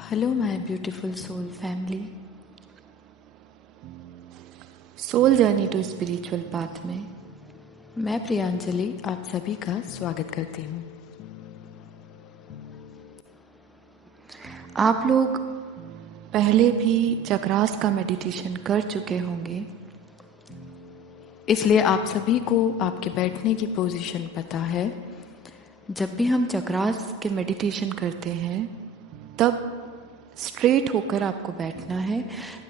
Hello my beautiful soul family. Soul journey to spiritual path में मैं प्रियांजलि आप सभी का स्वागत करती हूँ। आप लोग पहले भी चक्रास का मेडिटेशन कर चुके होंगे, इसलिए आप सभी को आपके बैठने की पोजीशन पता है। जब भी हम चक्रास के मेडिटेशन करते हैं तब स्ट्रेट होकर आपको बैठना है,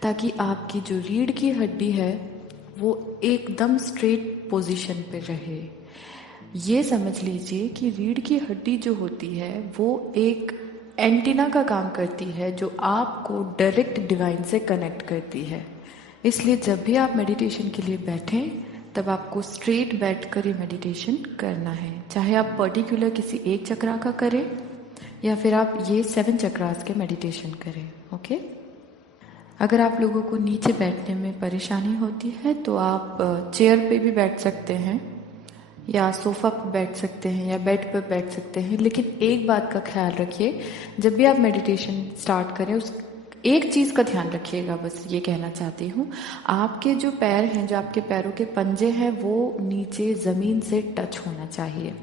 ताकि आपकी जो रीढ़ की हड्डी है वो एकदम स्ट्रेट पोजीशन पे रहे। ये समझ लीजिए कि रीढ़ की हड्डी जो होती है वो एक एंटीना का काम करती है, जो आपको डायरेक्ट डिवाइन से कनेक्ट करती है। इसलिए जब भी आप मेडिटेशन के लिए बैठें तब आपको स्ट्रेट बैठकर ये मेडिटेशन करना है, चाहे आप पर्टिकुलर किसी एक चक्रा का करें या फिर आप ये 7 चक्रास के मेडिटेशन करें। ओके। अगर आप लोगों को नीचे बैठने में परेशानी होती है तो आप चेयर पे भी बैठ सकते हैं या सोफा पे बैठ सकते हैं या बेड पर बैठ सकते हैं, लेकिन एक बात का ख्याल रखिए, जब भी आप मेडिटेशन स्टार्ट करें उस एक चीज का ध्यान रखिएगा। बस ये कहना चाहती हूँ, आपके जो पैर हैं, जो आपके पैरों के पंजे हैं, वो नीचे जमीन से टच होना चाहिए।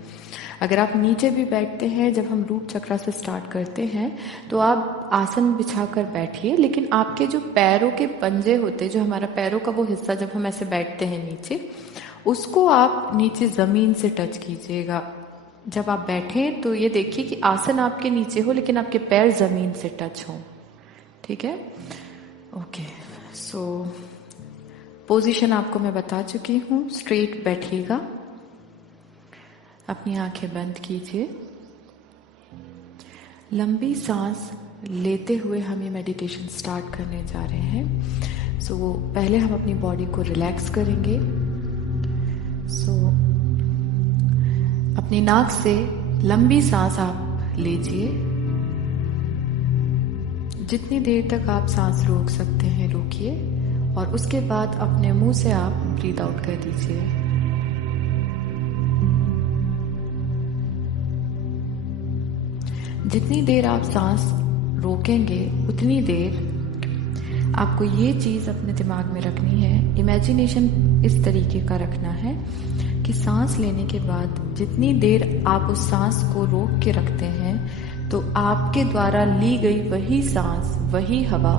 अगर आप नीचे भी बैठते हैं, जब हम रूट चक्रा से स्टार्ट करते हैं तो आप आसन बिछाकर बैठिए, लेकिन आपके जो पैरों के पंजे होते हैं, जो हमारा पैरों का वो हिस्सा जब हम ऐसे बैठते हैं नीचे, उसको आप नीचे जमीन से टच कीजिएगा। जब आप बैठें तो ये देखिए कि आसन आपके नीचे हो लेकिन आपके पैर जमीन से टच हो। ठीक है? ओके। सो पोजीशन आपको मैं बता चुकी हूँ। स्ट्रेट बैठिएगा, अपनी आंखें बंद कीजिए। लंबी सांस लेते हुए हम ये मेडिटेशन स्टार्ट करने जा रहे हैं। सो पहले हम अपनी बॉडी को रिलैक्स करेंगे। सो अपनी नाक से लंबी सांस आप लीजिए। जितनी देर तक आप सांस रोक सकते हैं रोकिए, और उसके बाद अपने मुंह से आप ब्रीथ आउट कर दीजिए। जितनी देर आप सांस रोकेंगे उतनी देर आपको ये चीज अपने दिमाग में रखनी है, इमेजिनेशन इस तरीके का रखना है कि सांस लेने के बाद जितनी देर आप उस सांस को रोक के रखते हैं तो आपके द्वारा ली गई वही सांस, वही हवा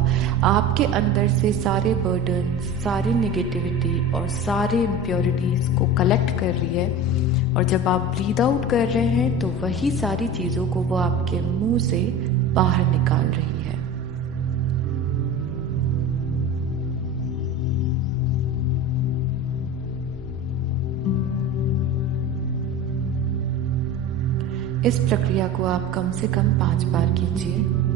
आपके अंदर से सारे बर्डन, सारी नेगेटिविटी और सारे इम्प्योरिटीज को कलेक्ट कर रही है। और जब आप ब्रीद आउट कर रहे हैं तो वही सारी चीजों को वो आपके मुंह से बाहर निकाल रही है। इस प्रक्रिया को आप कम से कम 5 बार कीजिए।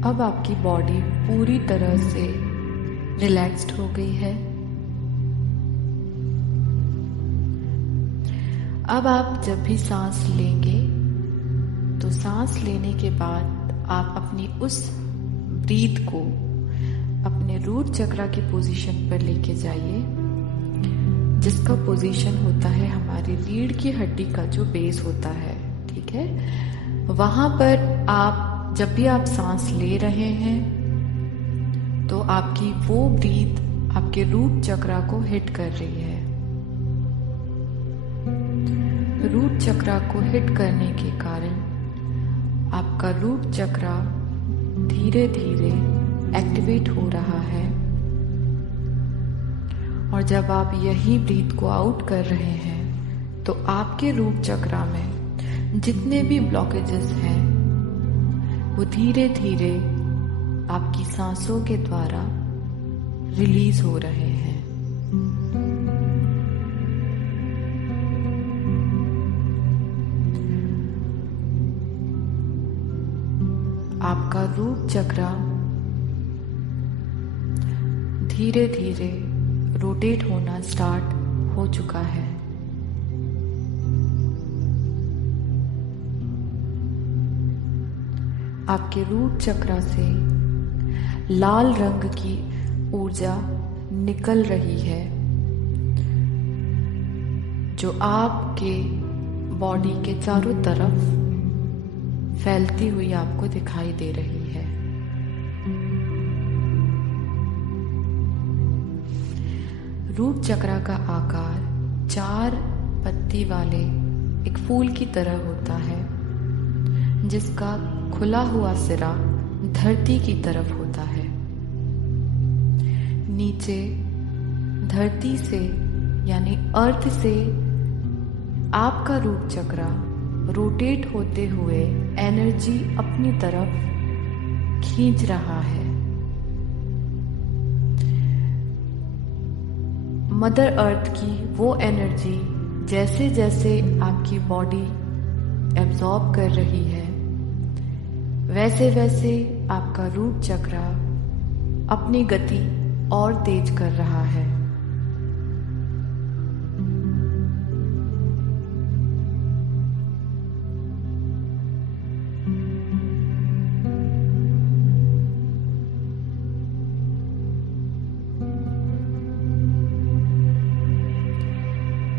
अब आपकी बॉडी पूरी तरह से रिलैक्स्ड हो गई है। अब आप जब भी सांस लेंगे तो सांस लेने के बाद आप अपनी उस ब्रीथ को अपने रूट चक्रा की पोजीशन पर लेके जाइए, जिसका पोजीशन होता है हमारी रीढ़ की हड्डी का जो बेस होता है। ठीक है? वहां पर आप जब भी आप सांस ले रहे हैं तो आपकी वो ब्रीथ आपके रूट चक्रा को हिट कर रही है। रूट चक्रा को हिट करने के कारण आपका रूट चक्रा धीरे धीरे एक्टिवेट हो रहा है, और जब आप यही ब्रीथ को आउट कर रहे हैं तो आपके रूट चक्रा में जितने भी ब्लॉकेजेस हैं वो धीरे धीरे आपकी सांसों के द्वारा रिलीज हो रहे हैं। रूट चक्रा धीरे धीरे रोटेट होना स्टार्ट हो चुका है। आपके रूट चक्रा से लाल रंग की ऊर्जा निकल रही है जो आपके बॉडी के चारों तरफ फैलती हुई आपको दिखाई दे रही है। रूट चक्रा का आकार 4 पत्ती वाले एक फूल की तरह होता है जिसका खुला हुआ सिरा धरती की तरफ होता है। नीचे धरती से यानी अर्थ से आपका रूट चक्रा रोटेट होते हुए एनर्जी अपनी तरफ खींच रहा है। मदर अर्थ की वो एनर्जी जैसे जैसे आपकी बॉडी एब्जॉर्ब कर रही है वैसे वैसे आपका रूट चक्रा अपनी गति और तेज कर रहा है।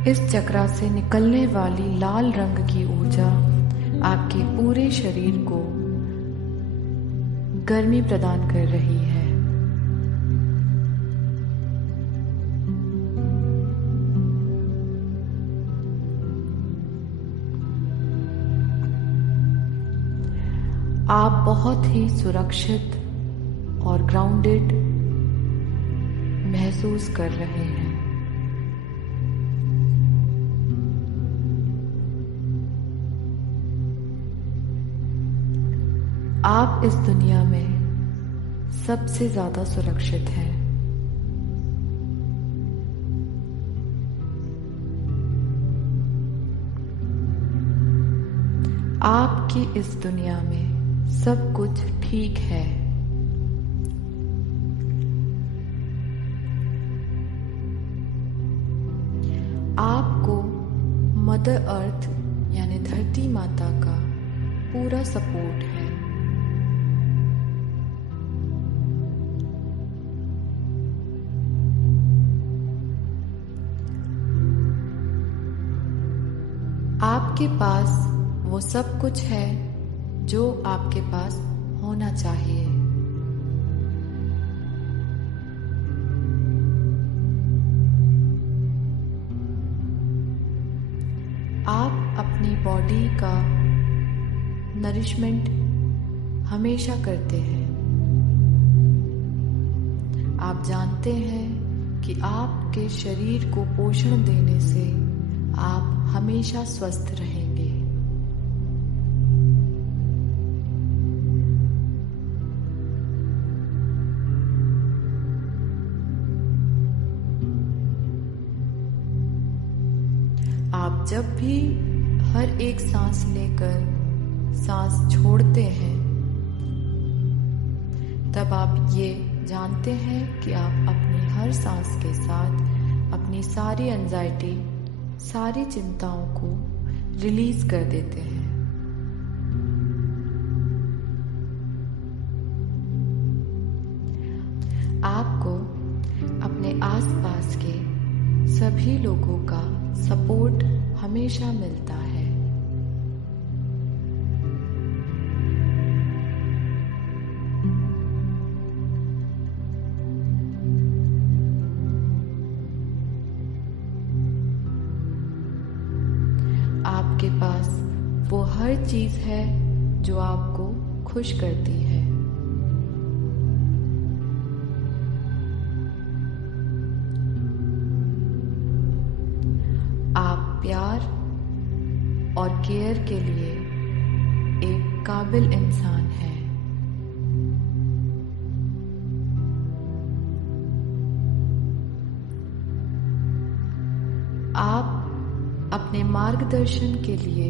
इस चक्रा से निकलने वाली लाल रंग की ऊर्जा आपके पूरे शरीर को गर्मी प्रदान कर रही है। आप बहुत ही सुरक्षित और ग्राउंडेड महसूस कर रहे हैं। आप इस दुनिया में सबसे ज्यादा सुरक्षित हैं। आपकी इस दुनिया में सब कुछ ठीक है। आपको मदर अर्थ यानी धरती माता का पूरा सपोर्ट है। आपके पास वो सब कुछ है जो आपके पास होना चाहिए। आप अपनी बॉडी का नरिशमेंट हमेशा करते हैं। आप जानते हैं कि आपके शरीर को पोषण देने से आप हमेशा स्वस्थ रहेंगे। आप जब भी हर एक सांस लेकर सांस छोड़ते हैं तब आप ये जानते हैं कि आप अपनी हर सांस के साथ अपनी सारी एंजाइटी, सारी चिंताओं को रिलीज कर देते हैं। आपको अपने आसपास के सभी लोगों का सपोर्ट हमेशा मिलता है। आपके पास वो हर चीज है जो आपको खुश करती है। आप प्यार और केयर के लिए एक काबिल इंसान हैं। आप अपने मार्गदर्शन के लिए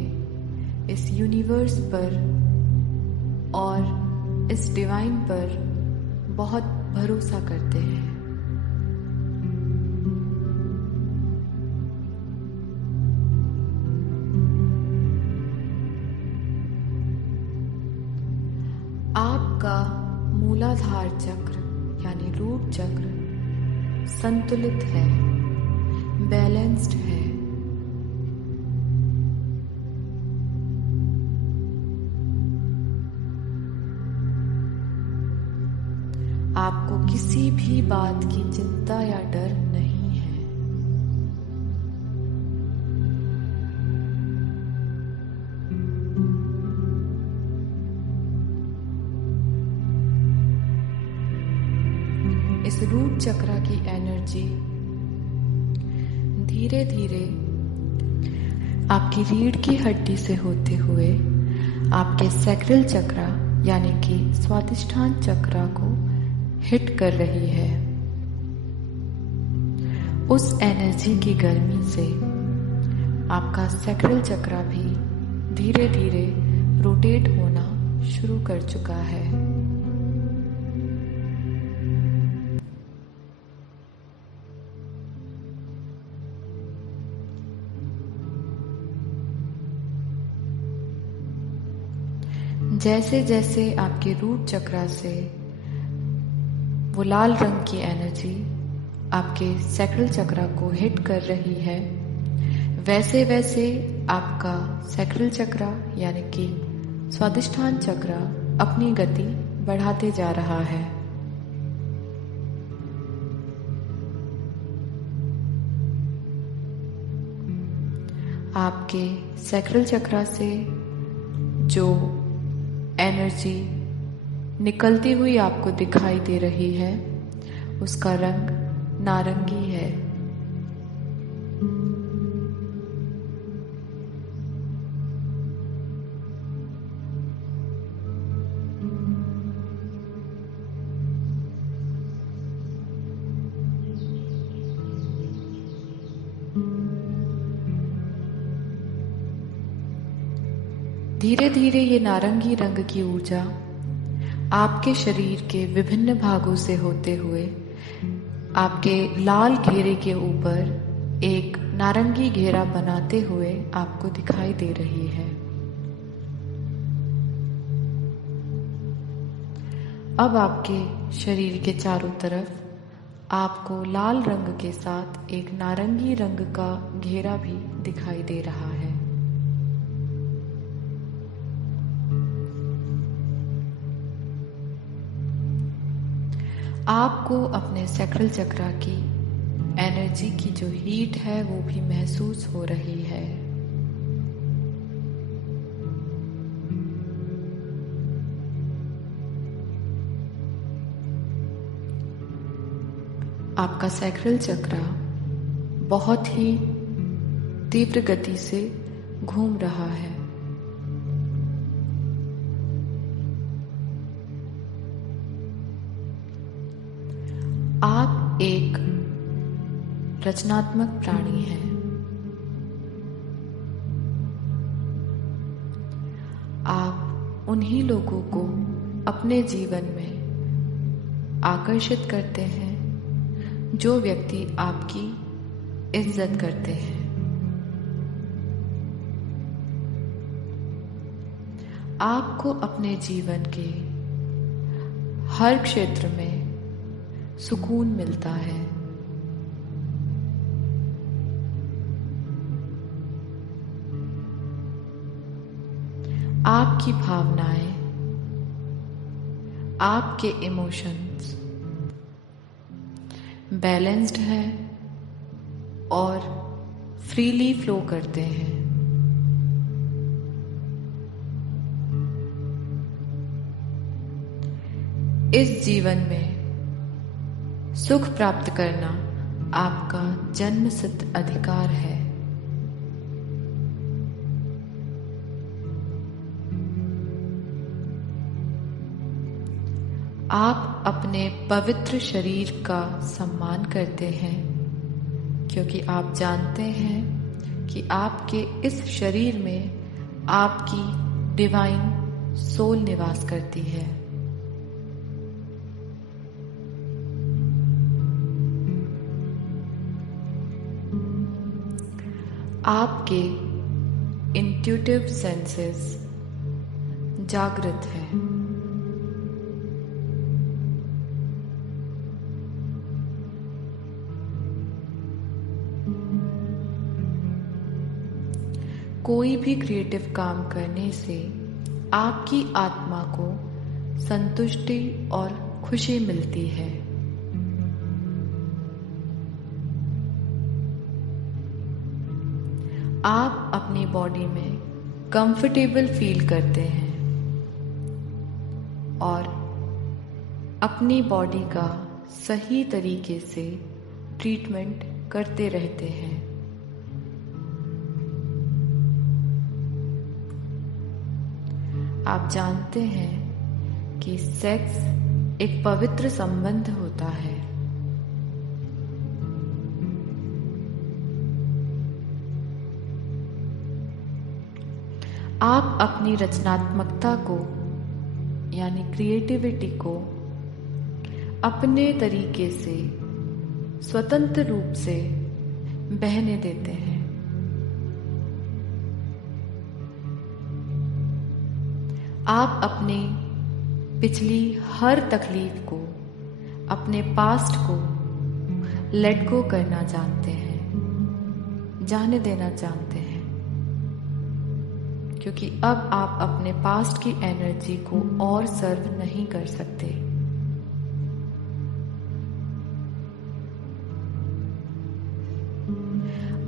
इस यूनिवर्स पर और इस डिवाइन पर बहुत भरोसा करते हैं। आपका मूलाधार चक्र यानी रूट चक्र संतुलित है, बैलेंस्ड है। आपको किसी भी बात की चिंता या डर नहीं है। इस रूट चक्र की एनर्जी धीरे धीरे आपकी रीढ़ की हड्डी से होते हुए आपके सैक्रल चक्र यानी कि स्वादिष्ठान चक्र को हिट कर रही है। उस एनर्जी की गर्मी से आपका सैक्रल चक्र भी धीरे धीरे रोटेट होना शुरू कर चुका है। जैसे जैसे आपके रूट चक्र से वो लाल रंग की एनर्जी आपके सैक्रल चक्र को हिट कर रही है, वैसे वैसे आपका सैक्रल चक्र यानी कि स्वादिष्ठान चक्र अपनी गति बढ़ाते जा रहा है। आपके सैक्रल चक्र से जो एनर्जी निकलती हुई आपको दिखाई दे रही है उसका रंग नारंगी है। धीरे धीरे ये नारंगी रंग की ऊर्जा आपके शरीर के विभिन्न भागों से होते हुए आपके लाल घेरे के ऊपर एक नारंगी घेरा बनाते हुए आपको दिखाई दे रही है। अब आपके शरीर के चारों तरफ आपको लाल रंग के साथ एक नारंगी रंग का घेरा भी दिखाई दे रहा है। आपको अपने सैक्रल चक्र की एनर्जी की जो हीट है वो भी महसूस हो रही है। आपका सैक्रल चक्र बहुत ही तीव्र गति से घूम रहा है। आप एक रचनात्मक प्राणी हैं। आप उन्हीं लोगों को अपने जीवन में आकर्षित करते हैं जो व्यक्ति आपकी इज्जत करते हैं। आपको अपने जीवन के हर क्षेत्र में सुकून मिलता है। आपकी भावनाएं, आपके इमोशंस बैलेंस्ड है और फ्रीली फ्लो करते हैं। इस जीवन में सुख प्राप्त करना आपका जन्मसिद्ध अधिकार है। आप अपने पवित्र शरीर का सम्मान करते हैं क्योंकि आप जानते हैं कि आपके इस शरीर में आपकी डिवाइन सोल निवास करती है। आपके इंट्यूटिव सेंसेस जागृत हैं। कोई भी क्रिएटिव काम करने से आपकी आत्मा को संतुष्टि और खुशी मिलती है। आप अपनी बॉडी में कंफर्टेबल फील करते हैं और अपनी बॉडी का सही तरीके से ट्रीटमेंट करते रहते हैं। आप जानते हैं कि सेक्स एक पवित्र संबंध होता है। आप अपनी रचनात्मकता को यानी क्रिएटिविटी को अपने तरीके से स्वतंत्र रूप से बहने देते हैं। आप अपनी पिछली हर तकलीफ को, अपने पास्ट को लेट गो करना जानते हैं, जाने देना जानते हैं, क्योंकि अब आप अपने पास्ट की एनर्जी को और सर्व नहीं कर सकते।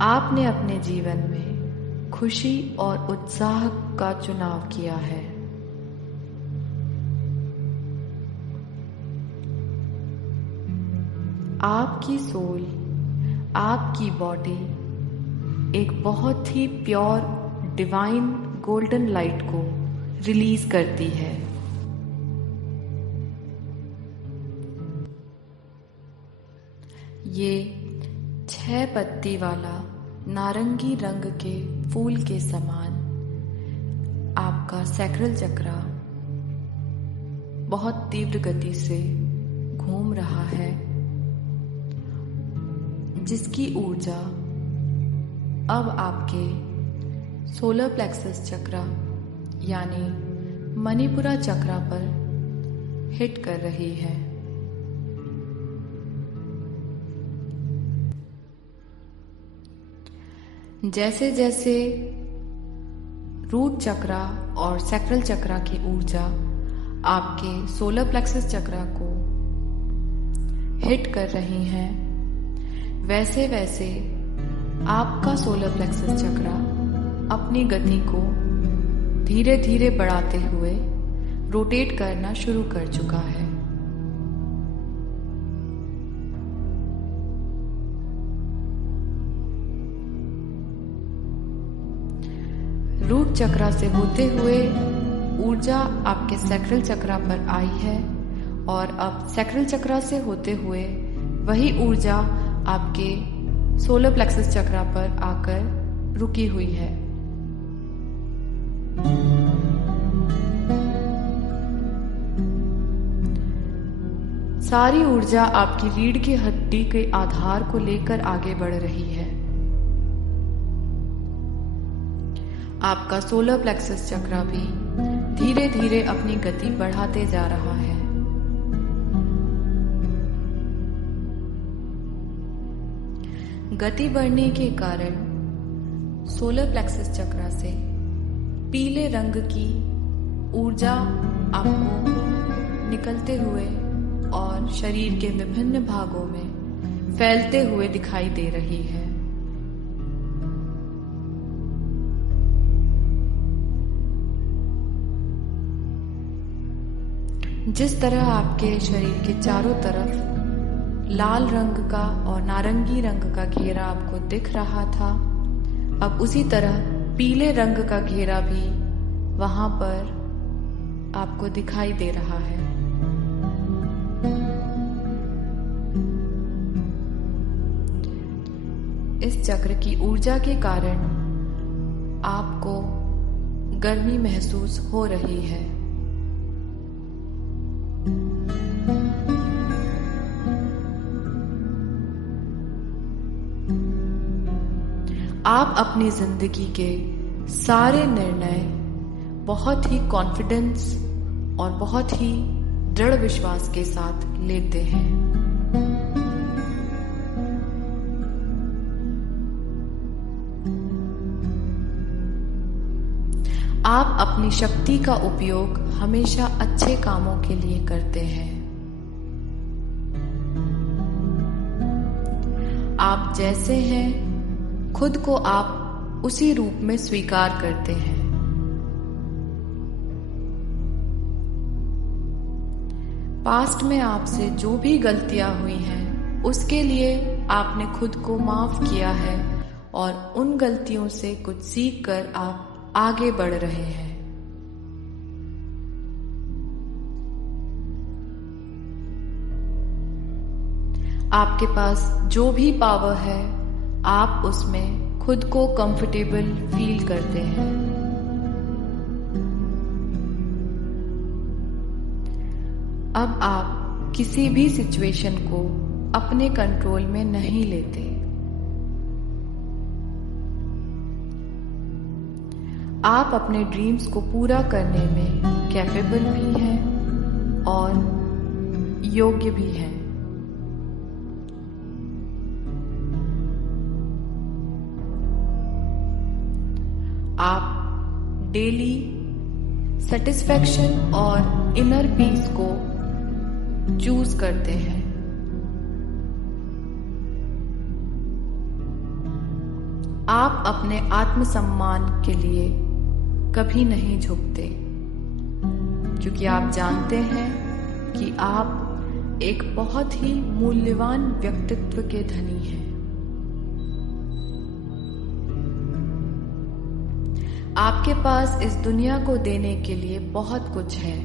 आपने अपने जीवन में खुशी और उत्साह का चुनाव किया है। आपकी सोल, आपकी बॉडी एक बहुत ही प्योर डिवाइन गोल्डन लाइट को रिलीज करती है। ये 6 पत्ती वाला नारंगी रंग के फूल के समान आपका सैक्रल चक्रा बहुत तीव्र गति से घूम रहा है, जिसकी ऊर्जा अब आपके सोलर प्लेक्सस चक्रा यानी मणिपुरा चक्रा पर हिट कर रही है। जैसे जैसे रूट चक्रा और सैक्रल चक्रा की ऊर्जा आपके सोलर प्लेक्सस चक्रा को हिट कर रही हैं, वैसे वैसे आपका सोलर प्लेक्सस चक्रा अपनी गति को धीरे धीरे बढ़ाते हुए रोटेट करना शुरू कर चुका है। रूट चक्रा से होते हुए ऊर्जा आपके सैक्रल चक्रा पर आई है और अब सैक्रल चक्रा से होते हुए वही ऊर्जा आपके सोलर प्लेक्सस चक्रा पर आकर रुकी हुई है। सारी ऊर्जा आपकी रीढ़ की हड्डी के आधार को लेकर आगे बढ़ रही है। आपका सोलर प्लेक्सस चक्रा भी धीरे धीरे अपनी गति बढ़ाते जा रहा है। गति बढ़ने के कारण सोलर प्लेक्सस चक्रा से पीले रंग की ऊर्जा आपको निकलते हुए और शरीर के विभिन्न भागों में फैलते हुए दिखाई दे रही है। जिस तरह आपके शरीर के चारों तरफ लाल रंग का और नारंगी रंग का घेरा आपको दिख रहा था, अब उसी तरह पीले रंग का घेरा भी वहां पर आपको दिखाई दे रहा है। इस चक्र की ऊर्जा के कारण आपको गर्मी महसूस हो रही है। आप अपनी जिंदगी के सारे निर्णय बहुत ही कॉन्फिडेंस और बहुत ही दृढ़ विश्वास के साथ लेते हैं। आप अपनी शक्ति का उपयोग हमेशा अच्छे कामों के लिए करते हैं। आप जैसे हैं, खुद को आप उसी रूप में स्वीकार करते हैं। पास्ट में आपसे जो भी गलतियां हुई हैं, उसके लिए आपने खुद को माफ किया है और उन गलतियों से कुछ सीख कर आप आगे बढ़ रहे हैं। आपके पास जो भी पावर है, आप उसमें खुद को कंफर्टेबल फील करते हैं। अब आप किसी भी सिचुएशन को अपने कंट्रोल में नहीं लेते। आप अपने ड्रीम्स को पूरा करने में कैपेबल भी हैं और योग्य भी हैं। आप डेली सेटिस्फैक्शन और इनर पीस को चूज करते हैं। आप अपने आत्मसम्मान के लिए कभी नहीं झुकते, क्योंकि आप जानते हैं कि आप एक बहुत ही मूल्यवान व्यक्तित्व के धनी हैं। आपके पास इस दुनिया को देने के लिए बहुत कुछ है।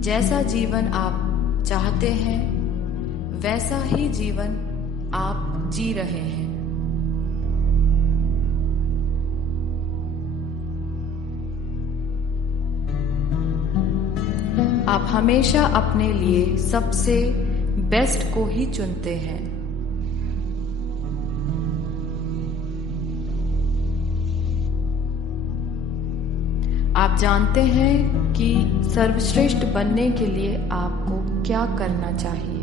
जैसा जीवन आप चाहते हैं, वैसा ही जीवन आप जी रहे हैं। आप हमेशा अपने लिए सबसे बेस्ट को ही चुनते हैं। आप जानते हैं कि सर्वश्रेष्ठ बनने के लिए आपको क्या करना चाहिए।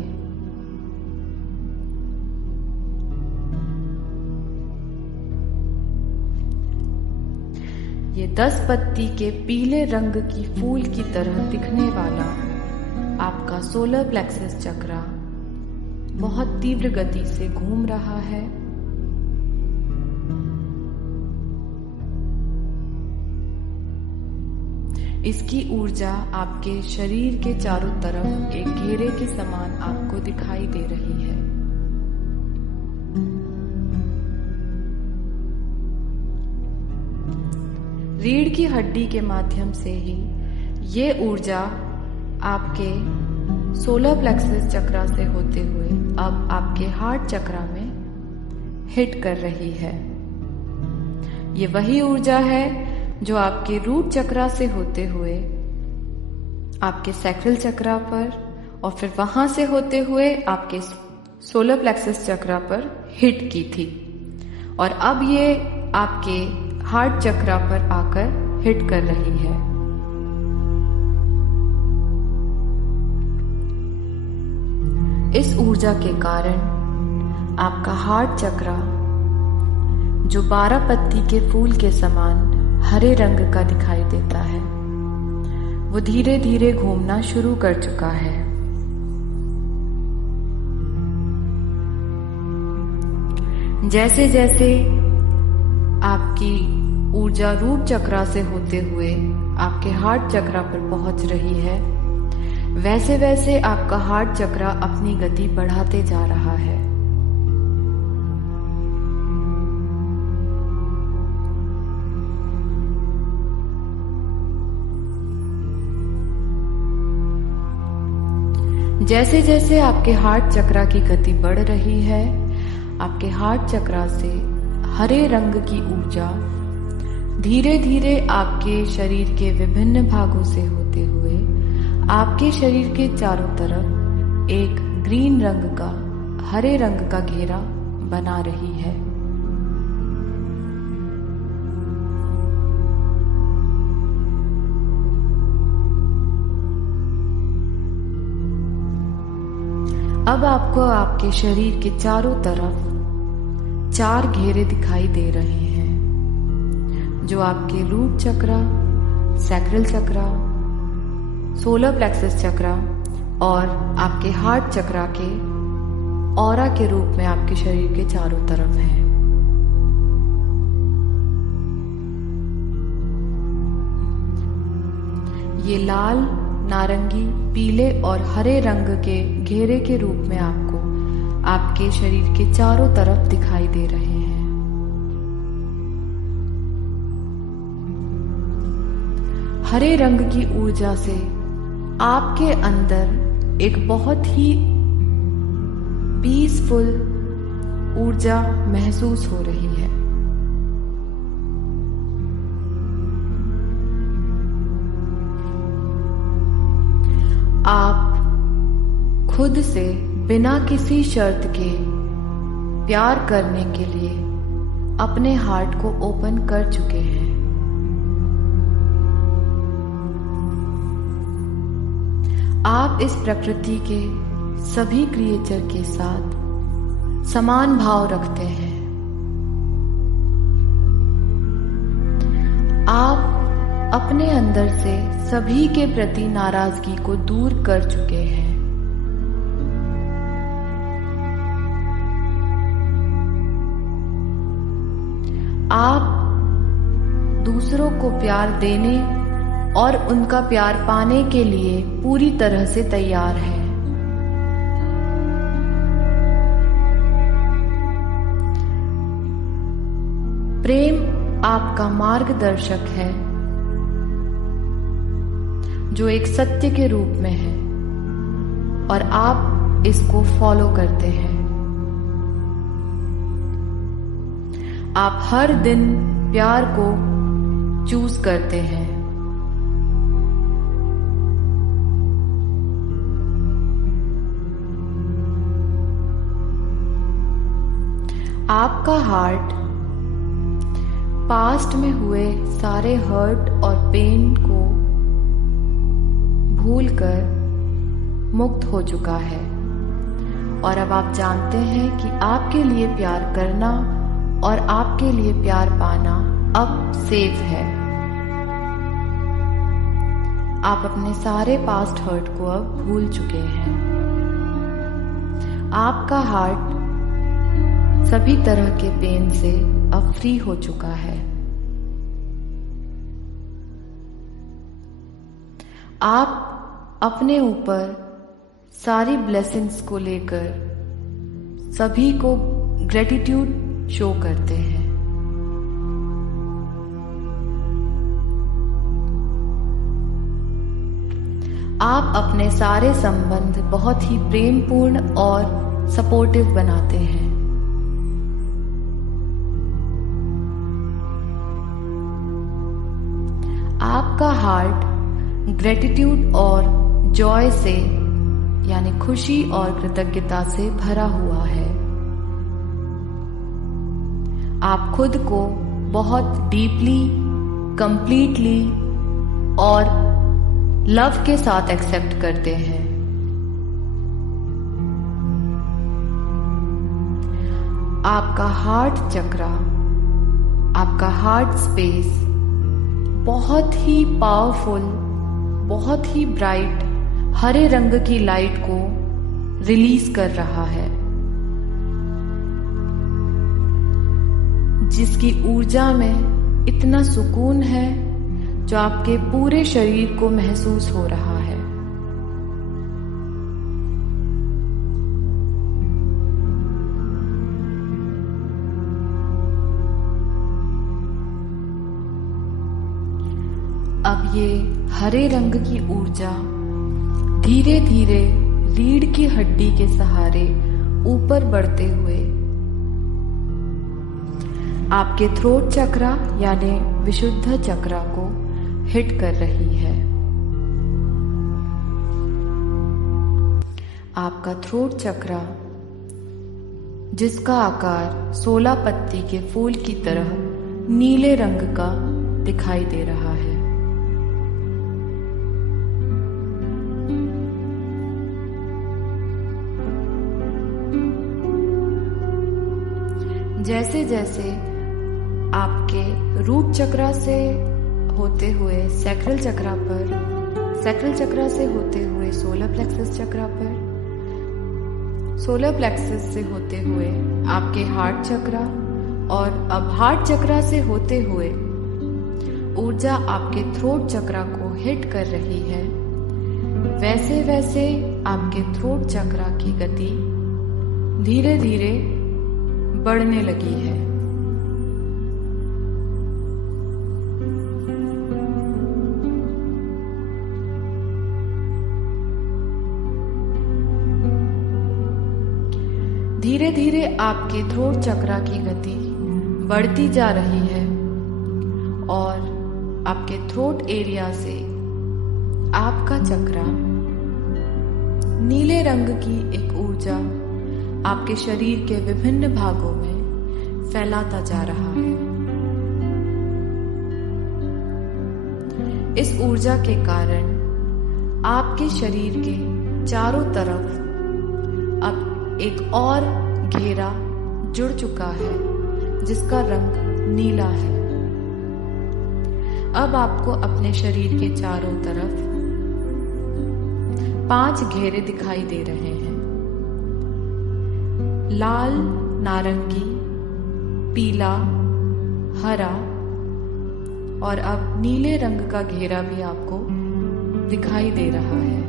ये 10 पत्ती के पीले रंग की फूल की तरह दिखने वाला आपका सोलर प्लेक्सस चक्र बहुत तीव्र गति से घूम रहा है। इसकी ऊर्जा आपके शरीर के चारों तरफ एक घेरे के समान आपको दिखाई दे रही है। रीढ़ की हड्डी के माध्यम से ही ये ऊर्जा आपके सोलर प्लेक्सस चक्र से होते हुए अब आपके हार्ट चक्र में हिट कर रही है। ये वही ऊर्जा है जो आपके रूट चक्र से होते हुए आपके सैक्रल चक्र पर और फिर वहां से होते हुए आपके सोलर प्लेक्सस चक्र पर हिट की थी, और अब ये आपके हार्ट चक्र पर आकर हिट कर रही है। इस ऊर्जा के कारण आपका हार्ट चक्र, जो 12 पत्ती के फूल के समान हरे रंग का दिखाई देता है, वो धीरे धीरे घूमना शुरू कर चुका है। जैसे जैसे आपकी ऊर्जा रूट चक्र से होते हुए आपके हार्ट चक्र पर पहुंच रही है, वैसे वैसे आपका हार्ट चक्र अपनी गति बढ़ाते जा रहा है। जैसे जैसे आपके हार्ट चक्र की गति बढ़ रही है, आपके हार्ट चक्र से हरे रंग की ऊर्जा धीरे धीरे आपके शरीर के विभिन्न भागों से होते हुए आपके शरीर के चारों तरफ एक ग्रीन रंग का हरे रंग का घेरा बना रही है। अब आपको आपके शरीर के चारों तरफ 4 घेरे दिखाई दे रहे हैं, जो आपके रूट चक्रा, सैक्रल चक्रा, सोलर प्लेक्सस चक्रा और आपके हार्ट चक्रा के ऑरा के रूप में आपके शरीर के चारों तरफ हैं। ये लाल, नारंगी, पीले और हरे रंग के घेरे के रूप में आपको आपके शरीर के चारों तरफ दिखाई दे रहे हैं। हरे रंग की ऊर्जा से आपके अंदर एक बहुत ही पीसफुल ऊर्जा महसूस हो रही है। आप खुद से बिना किसी शर्त के प्यार करने के लिए अपने हार्ट को ओपन कर चुके हैं। आप इस प्रकृति के सभी क्रिएचर के साथ समान भाव रखते हैं। आप अपने अंदर से सभी के प्रति नाराजगी को दूर कर चुके हैं। आप दूसरों को प्यार देने और उनका प्यार पाने के लिए पूरी तरह से तैयार हैं। प्रेम आपका मार्गदर्शक है, जो एक सत्य के रूप में है और आप इसको फॉलो करते हैं। आप हर दिन प्यार को चूज करते हैं। आपका हार्ट पास्ट में हुए सारे हर्ट और पेन को भूलकर मुक्त हो चुका है और अब आप जानते हैं कि आपके लिए प्यार करना और आपके लिए प्यार पाना अब सेफ है। आप अपने सारे पास्ट हर्ट को अब भूल चुके हैं। आपका हार्ट सभी तरह के पेन से अब फ्री हो चुका है। आप अपने ऊपर सारी ब्लेसिंग्स को लेकर सभी को ग्रेटिट्यूड शो करते हैं। आप अपने सारे संबंध बहुत ही प्रेमपूर्ण और सपोर्टिव बनाते हैं। आपका हार्ट ग्रेटिट्यूड और जॉय से यानी खुशी और कृतज्ञता से भरा हुआ है। आप खुद को बहुत डीपली, कंप्लीटली और लव के साथ एक्सेप्ट करते हैं। आपका हार्ट चक्रा, आपका हार्ट स्पेस बहुत ही पावरफुल, बहुत ही ब्राइट हरे रंग की लाइट को रिलीज कर रहा है, जिसकी ऊर्जा में इतना सुकून है जो आपके पूरे शरीर को महसूस हो रहा है। अब ये हरे रंग की ऊर्जा धीरे धीरे रीढ़ की हड्डी के सहारे ऊपर बढ़ते हुए आपके थ्रोट चक्रा यानी विशुद्ध चक्रा को हिट कर रही है। आपका थ्रोट चक्रा जिसका आकार 16 पत्ती के फूल की तरह नीले रंग का दिखाई दे रहा है। जैसे जैसे आपके रूट चक्रा से होते हुए सैक्रल चक्रा पर, सैक्रल चक्रा से होते हुए सोलर प्लेक्सस चक्रा पर, सोलर प्लेक्सस से होते हुए आपके हार्ट चक्रा, और अब हार्ट चक्रा से होते हुए ऊर्जा आपके थ्रोट चक्रा को हिट कर रही है, वैसे वैसे आपके थ्रोट चक्रा की गति धीरे धीरे बढ़ने लगी है। धीरे धीरे आपके थ्रोट चक्रा की गति बढ़ती जा रही है और आपके थ्रोट एरिया से आपका चक्रा नीले रंग की एक ऊर्जा आपके शरीर के विभिन्न भागों में फैलाता जा रहा है। इस ऊर्जा के कारण आपके शरीर के चारों तरफ अब एक और घेरा जुड़ चुका है जिसका रंग नीला है। अब आपको अपने शरीर के चारों तरफ 5 घेरे दिखाई दे रहे हैं। लाल, नारंगी, पीला, हरा और अब नीले रंग का घेरा भी आपको दिखाई दे रहा है।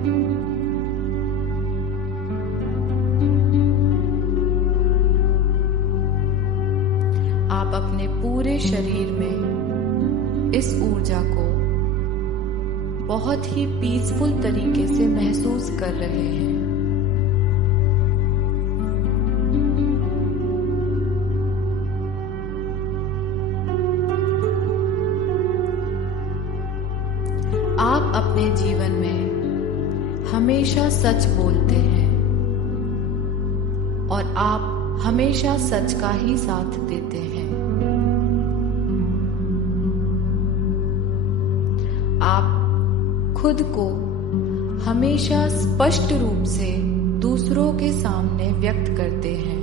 आप अपने पूरे शरीर में इस ऊर्जा को बहुत ही पीसफुल तरीके से महसूस कर रहे हैं। आप अपने जीवन में हमेशा सच बोलते हैं और आप हमेशा सच का ही साथ देते हैं। आप खुद को हमेशा स्पष्ट रूप से दूसरों के सामने व्यक्त करते हैं।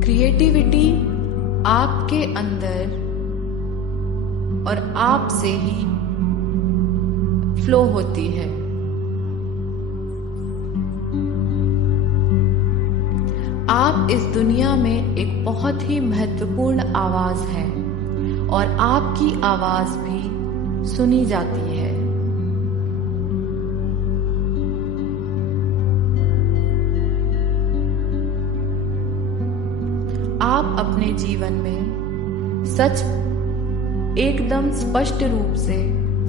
क्रिएटिविटी आपके अंदर और आप से ही फ्लो होती है। आप इस दुनिया में एक बहुत ही महत्वपूर्ण आवाज है और आपकी आवाज भी सुनी जाती है। आप अपने जीवन में सच एकदम स्पष्ट रूप से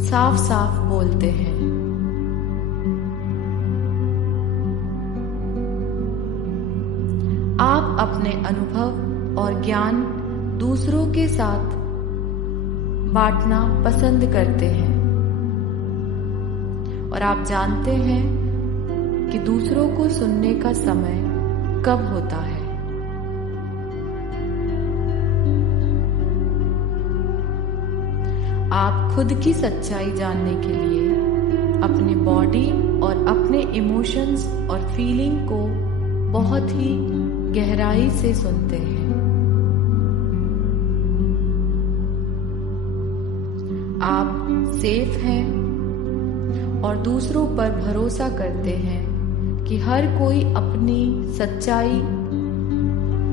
साफ साफ बोलते हैं। आप अपने अनुभव और ज्ञान दूसरों के साथ बांटना पसंद करते हैं और आप जानते हैं कि दूसरों को सुनने का समय कब होता है। आप खुद की सच्चाई जानने के लिए अपनी बॉडी और अपने इमोशंस और फीलिंग को बहुत ही गहराई से सुनते हैं। आप सेफ हैं और दूसरों पर भरोसा करते हैं कि हर कोई अपनी सच्चाई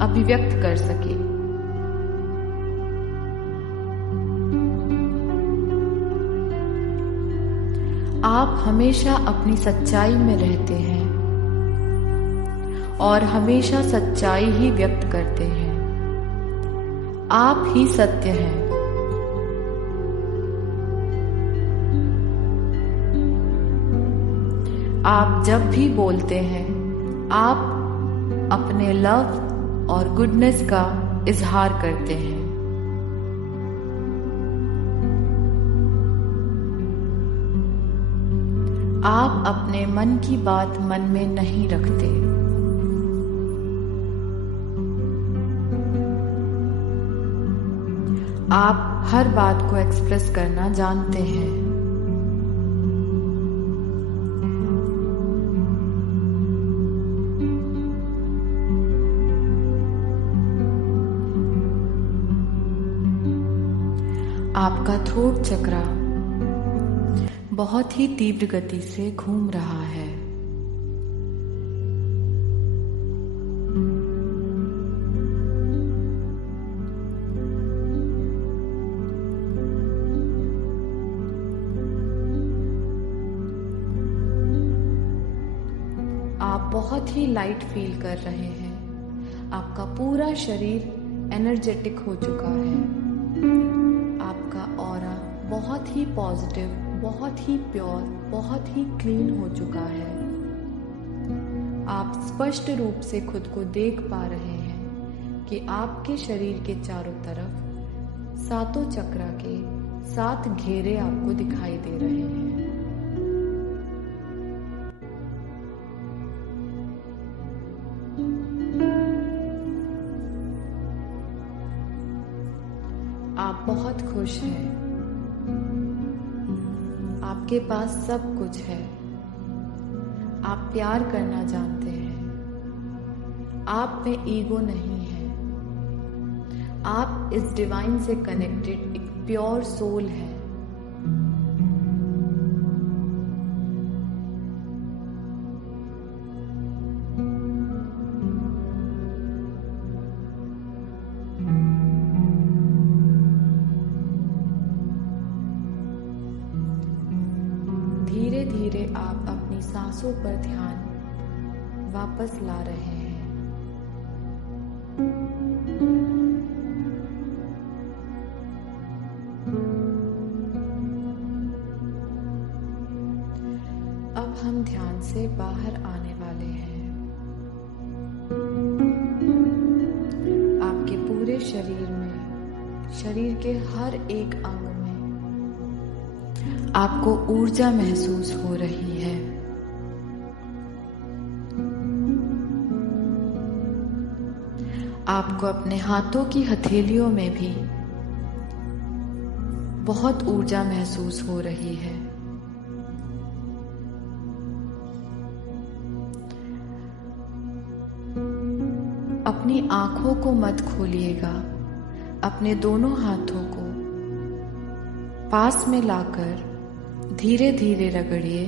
अभिव्यक्त कर सके। आप हमेशा अपनी सच्चाई में रहते हैं और हमेशा सच्चाई ही व्यक्त करते हैं। आप ही सत्य हैं। आप जब भी बोलते हैं आप अपने लव और गुडनेस का इजहार करते हैं। आप अपने मन की बात मन में नहीं रखते। आप हर बात को एक्सप्रेस करना जानते हैं। आपका थ्रोट चक्रा बहुत ही तीव्र गति से घूम रहा है। आप बहुत ही लाइट फील कर रहे हैं। आपका पूरा शरीर एनर्जेटिक हो चुका है। आपका ऑरा बहुत ही पॉजिटिव, बहुत ही प्योर, बहुत ही क्लीन हो चुका है। आप स्पष्ट रूप से खुद को देख पा रहे हैं कि आपके शरीर के चारों तरफ सातों चक्रा के 7 घेरे आपको दिखाई दे रहे हैं। आप बहुत खुश हैं। आपके पास सब कुछ है। आप प्यार करना जानते हैं। आप में ईगो नहीं है। आप इस डिवाइन से कनेक्टेड एक प्योर सोल है। धीरे धीरे आप अपनी सांसों पर ध्यान वापस ला रहे हैं। अब हम ध्यान से बाहर आने वाले हैं। आपके पूरे शरीर में, शरीर के हर एक अंग में आपको ऊर्जा महसूस हो रही है। आपको अपने हाथों की हथेलियों में भी बहुत ऊर्जा महसूस हो रही है। अपनी आंखों को मत खोलिएगा। अपने दोनों हाथों को पास में लाकर धीरे धीरे रगड़िए।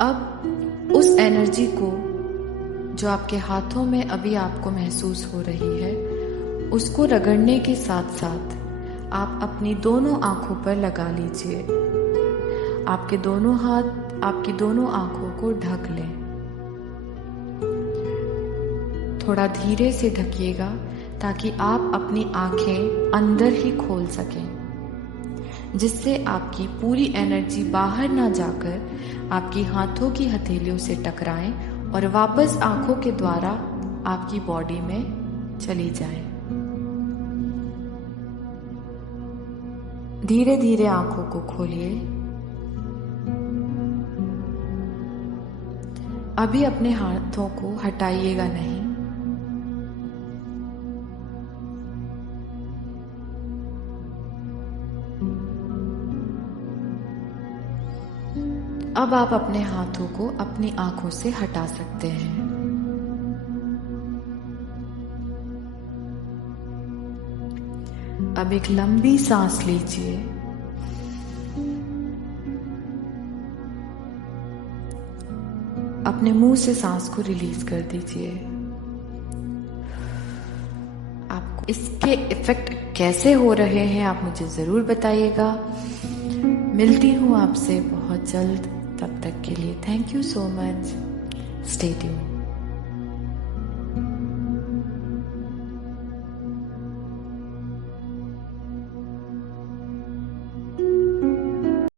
अब उस एनर्जी को जो आपके हाथों में अभी आपको महसूस हो रही है, उसको रगड़ने के साथ साथ आप अपनी दोनों आंखों पर लगा लीजिए। आपके दोनों हाथ आपकी दोनों आंखों को ढक लें। थोड़ा धीरे से ढकिएगा ताकि आप अपनी आंखें अंदर ही खोल सकें, जिससे आपकी पूरी एनर्जी बाहर ना जाकर आपकी हाथों की हथेलियों से टकराएं और वापस आंखों के द्वारा आपकी बॉडी में चली जाए। धीरे धीरे आंखों को खोलिए। अभी अपने हाथों को हटाइएगा नहीं। अब आप अपने हाथों को अपनी आंखों से हटा सकते हैं। अब एक लंबी सांस लीजिए। अपने मुंह से सांस को रिलीज कर दीजिए। आपको इसके इफेक्ट कैसे हो रहे हैं आप मुझे जरूर बताइएगा। मिलती हूँ आपसे बहुत जल्द। तब तक के लिए thank you so much. Stay tuned.